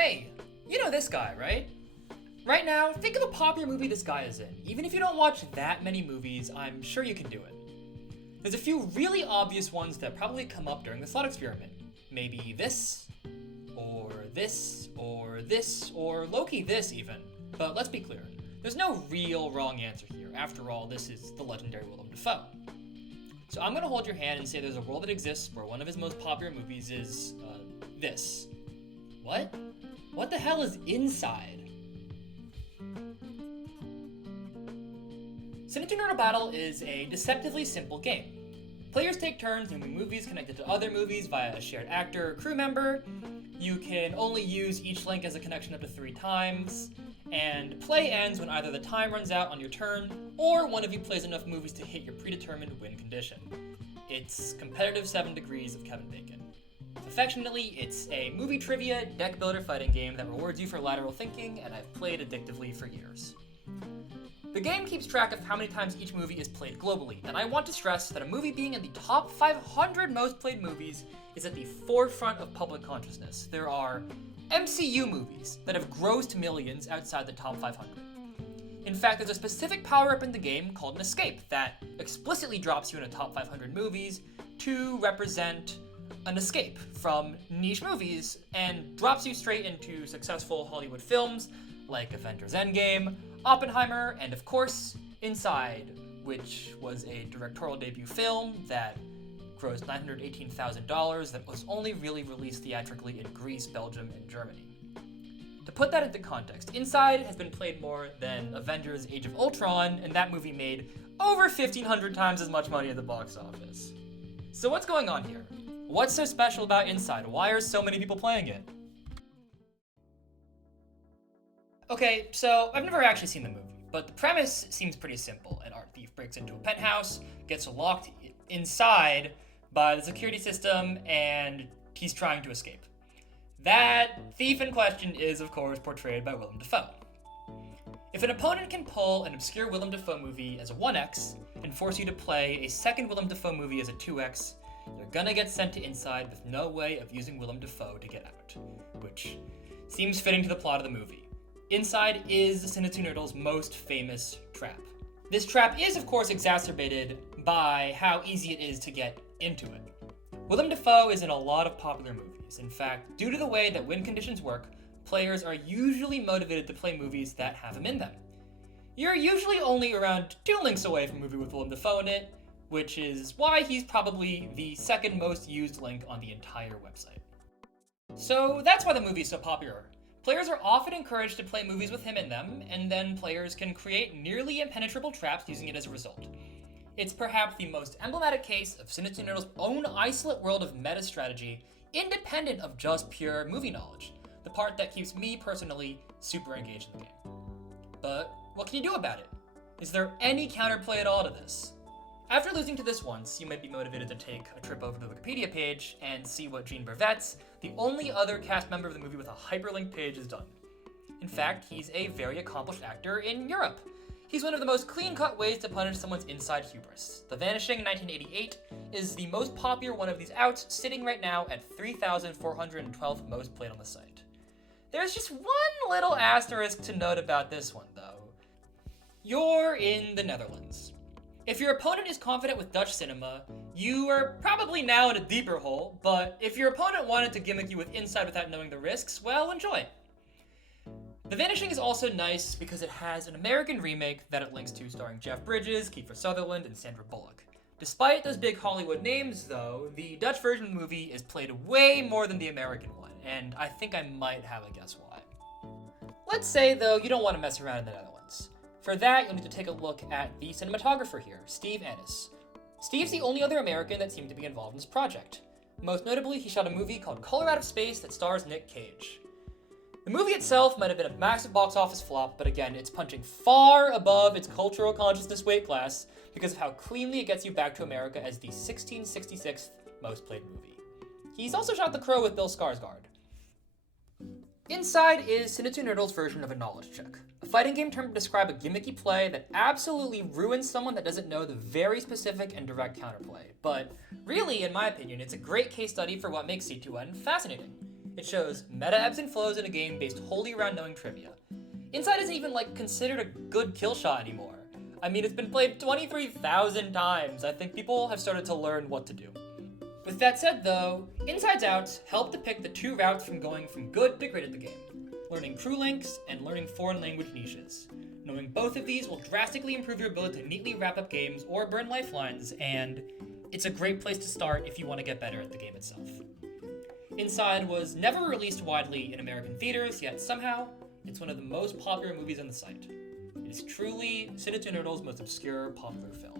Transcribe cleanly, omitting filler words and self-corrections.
Hey, you know this guy, right? Right now, think of a popular movie this guy is in. Even if you don't watch that many movies, I'm sure you can do it. There's a few really obvious ones that probably come up during this thought experiment. Maybe this, or this, or this, or low-key this even. But let's be clear, there's no real wrong answer here. After all, this is the legendary Willem Dafoe. So I'm gonna hold your hand and say there's a world that exists where one of his most popular movies is, this. What? What the hell is Inside? Cine2Nerdle Battle is a deceptively simple game. Players take turns naming movies connected to other movies via a shared actor or crew member. You can only use each link as a connection up to 3 times, and play ends when either the time runs out on your turn, or one of you plays enough movies to hit your predetermined win condition. It's competitive 7 degrees of Kevin Bacon. Affectionately, it's a movie trivia deck builder fighting game that rewards you for lateral thinking, and I've played addictively for years. The game keeps track of how many times each movie is played globally, and I want to stress that a movie being in the top 500 most played movies is at the forefront of public consciousness. There are MCU movies that have grossed millions outside the top 500. In fact, there's a specific power-up in the game called an escape that explicitly drops you in a top 500 movies to represent an escape from niche movies and drops you straight into successful Hollywood films like Avengers Endgame, Oppenheimer, and of course, Inside, which was a directorial debut film that grossed $918,000 that was only really released theatrically in Greece, Belgium, and Germany. To put that into context, Inside has been played more than Avengers Age of Ultron, and that movie made over 1,500 times as much money at the box office. So what's going on here? What's so special about Inside? Why are so many people playing it? Okay, so I've never actually seen the movie, but the premise seems pretty simple. An art thief breaks into a penthouse, gets locked inside by the security system, and he's trying to escape. That thief in question is, of course, portrayed by Willem Dafoe. If an opponent can pull an obscure Willem Dafoe movie as a 1x and force you to play a second Willem Dafoe movie as a 2x, you're gonna get sent to Inside with no way of using Willem Dafoe to get out, which seems fitting to the plot of the movie. Inside is Cine2Nerdle's most famous trap. This trap is, of course, exacerbated by how easy it is to get into it. Willem Dafoe is in a lot of popular movies. In fact, due to the way that win conditions work, players are usually motivated to play movies that have him in them. You're usually only around 2 links away from a movie with Willem Dafoe in it, which is why he's probably the second most used link on the entire website. So that's why the movie is so popular. Players are often encouraged to play movies with him in them, and then players can create nearly impenetrable traps using it as a result. It's perhaps the most emblematic case of Cine2Nerdle's own isolate world of meta strategy, independent of just pure movie knowledge, the part that keeps me personally super engaged in the game. But what can you do about it? Is there any counterplay at all to this? After losing to this once, you might be motivated to take a trip over to the Wikipedia page and see what Jean Bervetz, the only other cast member of the movie with a hyperlinked page, has done. In fact, he's a very accomplished actor in Europe. He's one of the most clean-cut ways to punish someone's inside hubris. The Vanishing 1988 is the most popular one of these outs, sitting right now at 3,412 most played on the site. There's just one little asterisk to note about this one, though. You're in the Netherlands. If your opponent is confident with Dutch cinema, you are probably now in a deeper hole, but if your opponent wanted to gimmick you with Inside without knowing the risks, well, enjoy. The Vanishing is also nice because it has an American remake that it links to starring Jeff Bridges, Kiefer Sutherland, and Sandra Bullock. Despite those big Hollywood names, though, the Dutch version of the movie is played way more than the American one, and I think I might have a guess why. Let's say, though, you don't want to mess around in the Netherlands. For that, you'll need to take a look at the cinematographer here, Steve Ennis. Steve's the only other American that seemed to be involved in this project. Most notably, he shot a movie called Color Out of Space that stars Nick Cage. The movie itself might have been a massive box office flop, but again, it's punching far above its cultural consciousness weight class because of how cleanly it gets you back to America as the 1666th most played movie. He's also shot The Crow with Bill Skarsgård. Inside is Cine2Nerdle's version of a knowledge check, a fighting game term to describe a gimmicky play that absolutely ruins someone that doesn't know the very specific and direct counterplay. But really, in my opinion, it's a great case study for what makes C2N fascinating. It shows meta ebbs and flows in a game based wholly around knowing trivia. Inside isn't even considered a good kill shot anymore. I mean, it's been played 23,000 times. I think people have started to learn what to do. With that said though, Inside's Out helped depict the two routes from going from good to great at the game. Learning crew links and learning foreign language niches. Knowing both of these will drastically improve your ability to neatly wrap up games or burn lifelines, and it's a great place to start if you want to get better at the game itself. Inside was never released widely in American theaters, yet somehow, it's one of the most popular movies on the site. It is truly Cine2Nerdle's most obscure popular film.